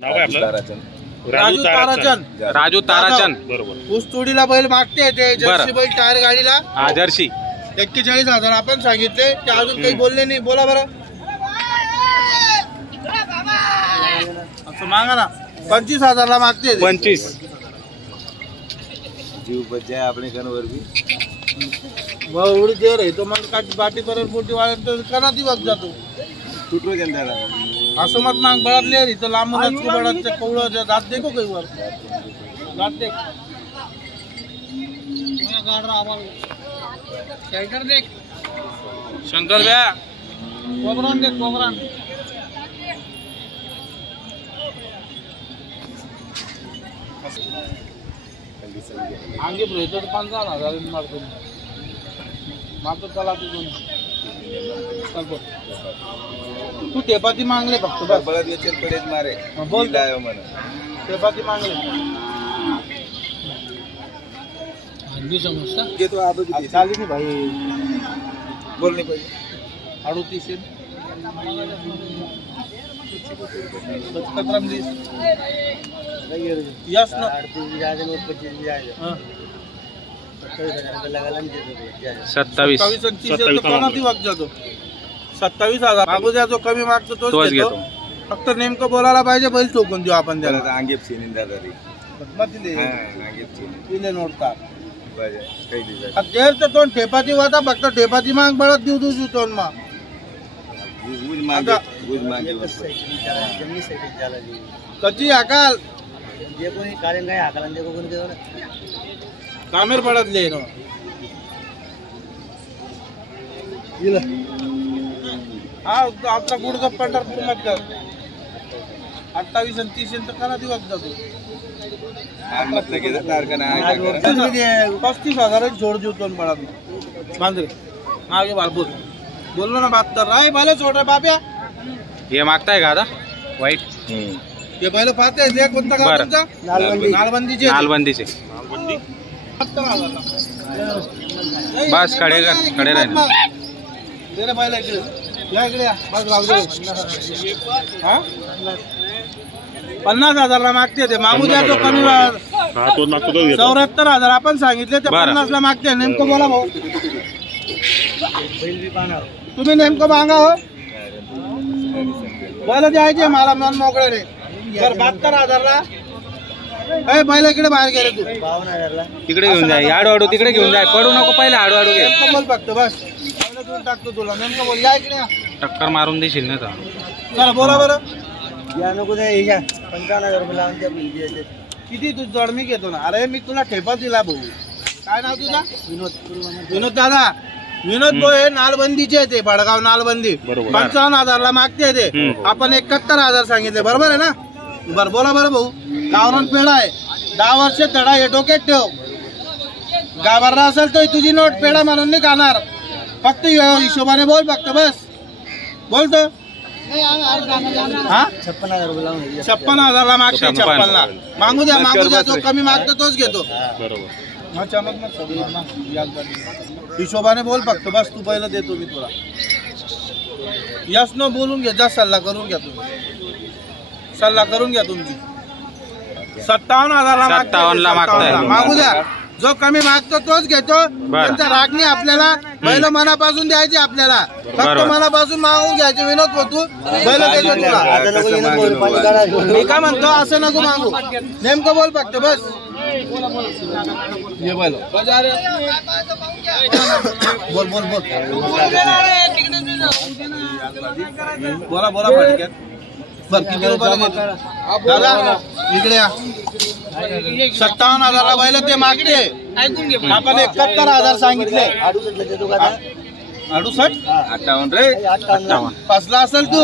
नाव काय आपलं? राजू ताराचंद. राजू ताराचंद बरोबर. ऊस तोडीला बैल मागते ते जर्सी बैल टायर गाडीला. हा जर्सी 41,000 आपण सांगितले, ते अजून काही बोलले नाही. बोला बरं. असं मागा ना. 25,000 ला मागते. 25 जीव बच्चा अपने कनवर भी उडी दे रे तो. मग बाटी परत मोठी वाळ्यात करा ती बघ जातो. तुटलो जनताला असं मत माग बळातले इथं लांबूनच बळात कवळं दात देखो काही वर दात देख. शंकर ब्या कोबरान देख कोबरान. आंगे ब्रेटर 5,000 मारतो. मारतो चला तिथून. तू टेपाती मागले फक्त बस. बळद वेचेल पडेच मारे बोल लायो मन टेपाती मागले. हिंदी समजता ये तो आप भी चाली नहीं भाई. बोलने पाहिजे 38 यस ना 27,000 मागू द्या. जो कमी मागतो तोच घेतो. फक्त नेमकं बोलायला पाहिजे. बैल ठोकून देऊ आपण त्याला. अंगेप सीन दादारी अंगेप सीन दिले नोटतात बजे काही दिवस देर तर तोंड ठेपाती होता. फक्त ठेपाती माग बळत देऊ तुझी तोंड मा गुज मागे कची हाकाल जे कोणी कारण काय हाकाला ते कोणी केलं कामेर पडत ले ना. हा आपला गुडगा पंढरपूर मध्ये 28 आणि 30 तर करा दिवस जातो. म्हटलं की तारखाना 35,000 जोड देऊ तोंड पडत बांधरे मागे बाल बोल. बोललो ना बात तर राय बाले छोटा बाप्या. हे मागताय का आता वाईट? ते बैल पाहते. हे कोणता गाव तुमचा? नालबंदीचे. नालबंदीचे बस कडे राहिले. दे रे बैल इकडे. या इकडे या. बस राहू दे. हा 50,000 ला मागते ते. मागू द्या. तो कमी 74,000 आपण सांगितले ते 50 ला मागते. नेमकं बोला भाऊ. तुम्ही नेमकं मागा हो. बैल द्यायचे मला मन मोकळे रे. तर 72,000 ला बैल इकडे बाहेर गेले. तू 52,000 ला तिकडे घेऊन जाय. आडू तिकडे घेऊन जाय. पडू नको पहिले. आडू घे. नेमकं बोल फक्त बस. बैल टाकतो तुला. नेमकं बोल. या इकडे. टक्कर मारून देशील ना. चला बोला बरं. या नको द्या 55,000 रुपये लावून द्या. किती तू जडमी घेतो ना. अरे मी तुला ठेपा दिला भाऊ. काय नाव तुझा? विनोद दादा. विनोद भाऊ हे नालबंदीचे ते. बडगाव नालबंदी. 55,000 ला मागते ते. आपण 71,000 सांगितले. बरोबर आहे ना? बरं बोला बरं भाऊ. गावरान पेढा आहे. 10 वर्ष तडा हे डोक्यात ठेव. गाभरला असेल तर तुझी नोट पेढा म्हणून नाही खाणार. फक्त हिशोबाने बोल फक्त बस. बोलतो हा 56,000 रुपये लावून 56,000 ला मागते. 56 ला मागू द्या. मागू द्या. जो कमी मागतो तोच घेतो. बरोबर. हिशोबाने बोल फक्त बस. तू पहिलं देतो मी तुला. यस न बोलून घे. जा सल्ला करून घ्या तुम्ही. सल्ला करून घ्या तुमची. 57,000 ला 57 ला मागताय. मागू द्या. जो कमी मागतो तोच घेतो. त्यांचा राग नाही आपल्याला. बैल मनापासून द्यायचे आपल्याला. फक्त मनापासून मागून घ्यायचे. विनोद होतो बैल देतो तुला. मी काय म्हणतो असं नको मागू. नेमकं बोल फक्त बस. ये बैल बोल बोल बोल. बोला बोला फटक्यात. बर किती रुपयाला घेतो दादा? इकडे या. 57,000 ला बैल ते मागते. आपण 71,000 सांगितले. 68 58 रे 58 फसला असेल तू.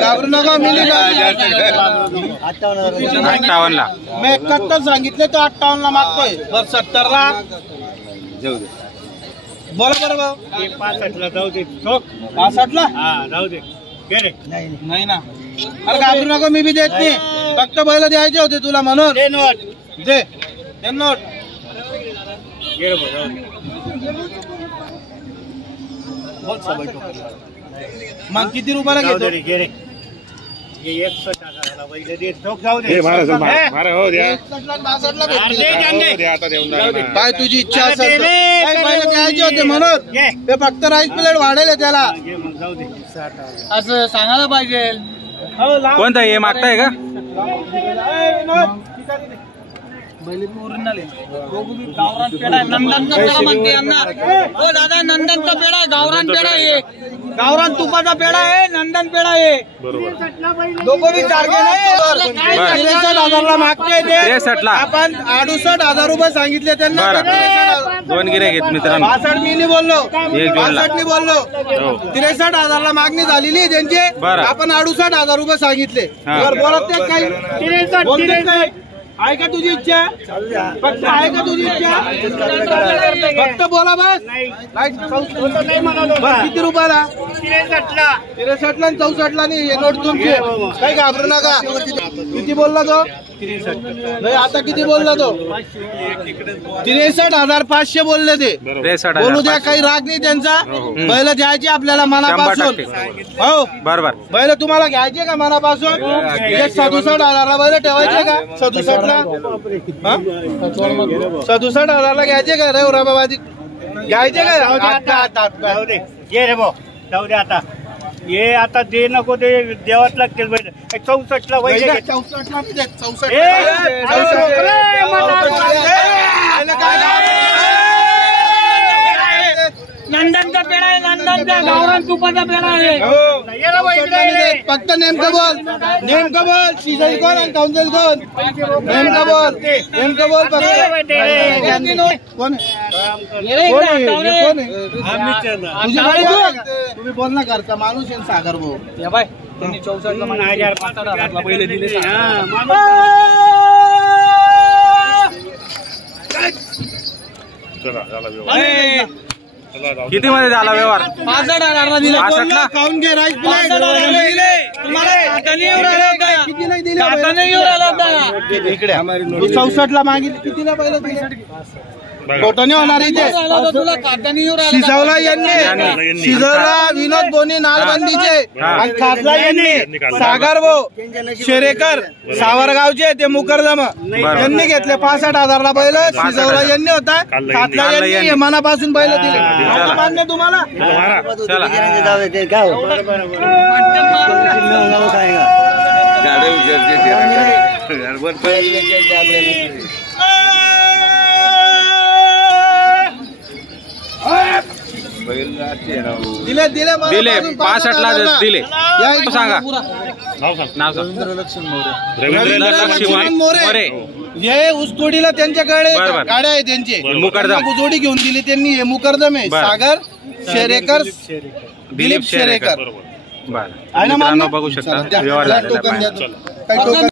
घाबरू नका. मिली 58 ला. मी 71 सांगितले तो 58 ला मागतोय. बर 70 ला जाऊ दे. बोला बरं भाऊ. 65 ला जाऊ दे. 65 ला जाऊ दे. नाही ना. अरे घाबरू नको. मी बी देत नाही. फक्त बैल द्यायचे होते तुला म्हणून. दे नोट. मग किती रुपयाला घेतो? हे मारा हो द्या 61ला भेटली. हो द्या आता देऊन टाका ना. काय तुझी इच्छा असेल तर. नाही, पहिले द्यायचे होते म्हणून ते फक्त राईस प्लेट वाढेल त्याला असं सांगायला पाहिजे. कोणतं हे मागताय का? नंदनचा पेढा म्हणते यांना. हो दादा, नंदनचा पेढा आहे, गावरान पेढा आहे, गावरान तुपाचा पेढा आहे, नंदन पेढा आहे. दोघं बी सारखे नाही. 63,000ला मागते ते. 63 ला. आपण 68,000 रुपये सांगितले त्यांना. बरं. 63,000. दोन गिरे घेत मित्रांनो. 62 मी नाही बोललो, एक जोडला. 62 बोललो. हो. 63,000ला मागणी झालेली आहे त्यांची. बरं. आपण 68,000 रुपये सांगितले. हा. बरं, बोलत नाही काही. बोलते काय? आहे का तुझी इच्छा? फक्त आहे का तुझी इच्छा? फक्त बोला बस. बस, किती रुपयाला? 63ला आणि 64ला नाही. हे नोट तुमची. काही घाबरू नका. किती बोलला तो? नाही, आता किती बोलला तो? 63,500 बोलले ते. 63,000. बोलू द्या, काही राग नाही त्यांचा. बैल द्यायचे आपल्याला मनापासून. 100%. हो, बरोबर. बैल तुम्हाला घ्यायचे का मनापासून? 67,000ला बैल ठेवायचे का? 67ला 67,000ला घ्यायचे का? रे बाबाजी घ्यायचे का? ये रे भाऊ, जाऊ दे आता. ये आता दे नको ते देवाच लागतील बैल. 64ला बैल घे. 64ला नाही देत, 64. ए, 64. नंदनचा पेढा आहे, नंदनचा गावरान तुपाचा पेढा आहे. ये रे भाऊ, इकडे ये. फक्त नेमकं बोल, नेमकं बोल. शिजाई कोण आणि काउन्सिल कोण? नेमकं बोल, नेमकं बोल. फक्त कोण? कोण आहे? हे कोण आहे? तुझी गाडी बघ. तुम्ही बोल ना, करता माणूस आहे ना सागर भाऊ. त्यांनी 64ला बैल दिले. चला झाला व्यवहार. किती मध्ये झाला व्यवहार? 65,000ला दिले. 65ला? खाऊन घे राईस प्लेट. तुम्हाला हाताने येऊ राहिला होता. किती नाही दिले? हाताने येऊ राहिला होता. इकडे 64ला मागितले. कितीला पहिलं दिले? खोटं होणार इथे. शिजवला यांनी, शिजवला विनोद बोनी नालबंदीचे आणि खासला यांनी सागर भाऊ शेरेकर सावरगावचे ते मुकरदम यांनी घेतले. 65,000ला बैल. शिजवला यांनी होता, खासला यांनी मनापासून बैल दिले. आता मान्य तुम्हाला? चला. दिले दिले दिले 65ला दिले. या इकडे सांगा. नाव सांग. नाव सांग. रवींद्र रवींद्र लक्ष्मण मोरे. मोरे. हे ऊसतोडीला त्यांच्याकडे बरोबर. गाड्या आहे त्यांचे. मुकरदम. जोडी घेऊन दिली त्यांनी. हे मुकरदम आहे. बरं. सागर शेरेकर, दिलीप शेरेकर. बरं. आहे ना मित्रांनो मान्य? बघू शकता चला, द्या. व्यवहार द्या झालेला टोकन आहे. द्या. काही टोकन